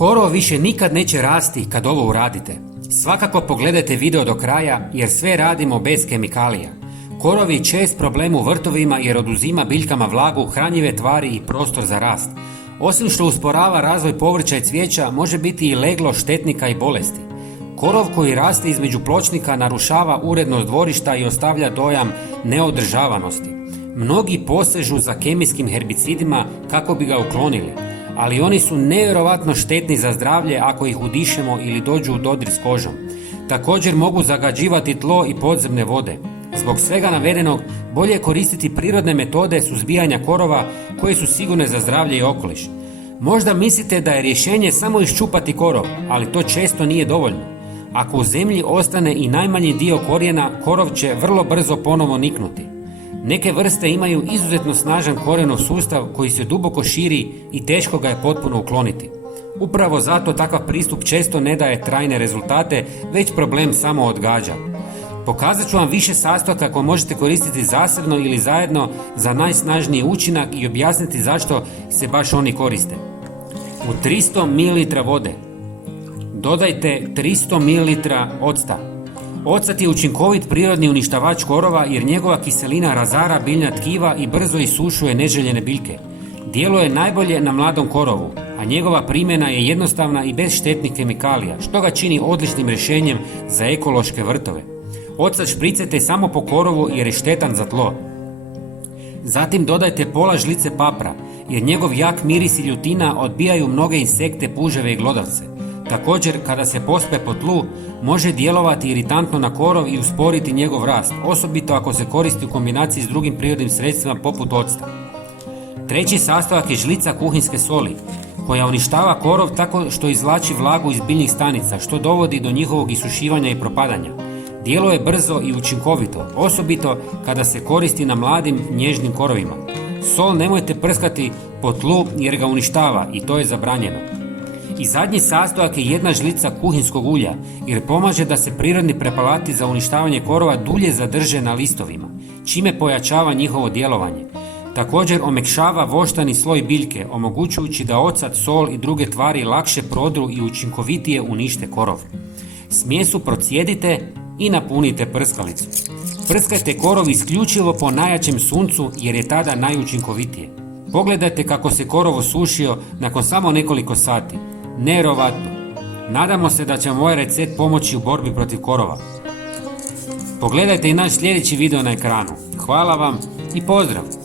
Korov više nikad neće rasti kad ovo uradite. Svakako pogledajte video do kraja jer sve radimo bez kemikalija. Korov je čest problem u vrtovima jer oduzima biljkama vlagu, hranjive tvari i prostor za rast. Osim što usporava razvoj povrća i cvijeća, može biti i leglo štetnika i bolesti. Korov koji raste između pločnika narušava urednost dvorišta i ostavlja dojam neodržavanosti. Mnogi posežu za kemijskim herbicidima kako bi ga uklonili, ali oni su nevjerovatno štetni za zdravlje ako ih udišemo ili dođu u dodir s kožom. Također mogu zagađivati tlo i podzemne vode. Zbog svega navedenog, bolje je koristiti prirodne metode suzbijanja korova koje su sigurne za zdravlje i okoliš. Možda mislite da je rješenje samo iščupati korov, ali to često nije dovoljno. Ako u zemlji ostane i najmanji dio korijena, korov će vrlo brzo ponovo niknuti. Neke vrste imaju izuzetno snažan korijenov sustav koji se duboko širi i teško ga je potpuno ukloniti. Upravo zato takav pristup često ne daje trajne rezultate, već problem samo odgađa. Pokazat ću vam više sastojaka koje možete koristiti zasebno ili zajedno za najsnažniji učinak i objasniti zašto se baš oni koriste. U 300 ml vode dodajte 300 ml octa. Ocat je učinkovit prirodni uništavač korova jer njegova kiselina razara biljna tkiva i brzo isušuje neželjene biljke. Djeluje najbolje na mladom korovu, a njegova primjena je jednostavna i bez štetnih kemikalija, što ga čini odličnim rješenjem za ekološke vrtove. Ocat špricajte samo po korovu jer je štetan za tlo. Zatim dodajte pola žlice papra, jer njegov jak miris i ljutina odbijaju mnoge insekte, puževe i glodavce. Također, kada se pospe po tlu, može djelovati iritantno na korov i usporiti njegov rast, osobito ako se koristi u kombinaciji s drugim prirodnim sredstvima poput octa. Treći sastojak je žlica kuhinjske soli, koja uništava korov tako što izvlači vlagu iz biljnih stanica, što dovodi do njihovog isušivanja i propadanja. Djeluje brzo i učinkovito, osobito kada se koristi na mladim, nježnim korovima. Sol nemojte prskati po tlu jer ga uništava i to je zabranjeno. I zadnji sastojak je jedna žlica kuhinjskog ulja jer pomaže da se prirodni preparati za uništavanje korova dulje zadrže na listovima, čime pojačava njihovo djelovanje. Također omekšava voštani sloj biljke, omogućujući da ocat, sol i druge tvari lakše prodru i učinkovitije unište korov. Smjesu procijedite i napunite prskalicu. Prskajte korov isključivo po najjačem suncu jer je tada najučinkovitije. Pogledajte kako se korov osušio nakon samo nekoliko sati. Nevjerovatno. Nadamo se da će vam ovaj recept pomoći u borbi protiv korova. Pogledajte i naš sljedeći video na ekranu. Hvala vam i pozdrav!